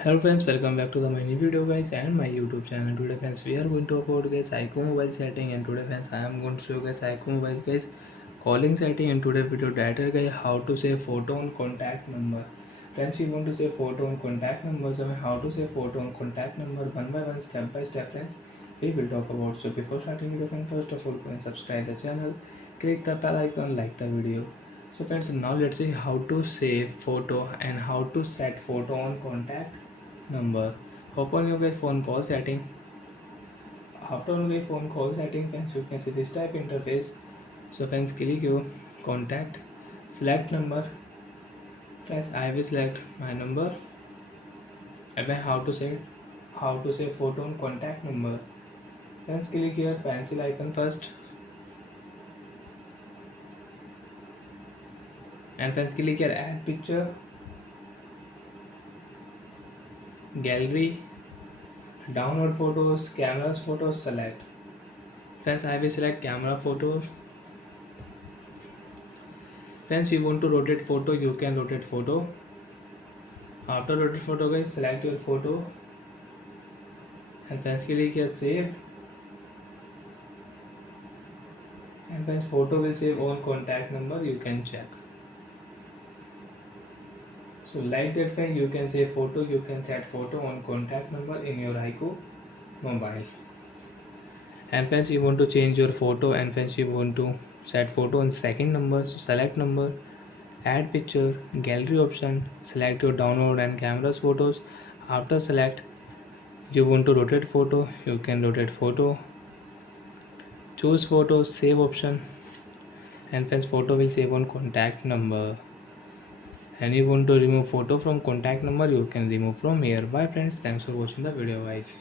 Hello friends, welcome back to the my new video guys and my YouTube channel. Today friends we are going to about guys iqoo mobile setting, and today friends I am going to show you guys iqoo mobile guys calling setting, and today video data guys how to save photo on contact number. Friends, you want to save photo on contact number, so how to save photo on contact number one by one, step by step friends we will talk about. So before starting video friends, first of all go and subscribe the channel, click the bell icon, like the video. So friends, now let's see how to save photo and how to set photo on contact number. Open your guys phone call setting. After on your phone call setting friends, you can see this type interface. So friends, click your contact, select number. Friends, I will select my number. And then how to save photo on contact number. Friends, click here pencil icon first, and friends click here add picture, gallery, download photos, cameras photos, select. Friends, I will select camera photos. Friends, you want to rotate photo, you can rotate photo. After rotate photo guys, select your photo, and friends click here save, and friends photo will save on contact number, you can check. So like that friends, you can save photo, you can set photo on contact number in your iqoo mobile. And friends, you want to change your photo, and friends you want to set photo on second number, so select number, add picture, gallery option, select your download and cameras photos. After select, you want to rotate photo, you can rotate photo, choose photo, save option, and friends photo will save on contact number. And you want to remove photo from contact number, you can remove from here. Bye friends, thanks for watching the video guys.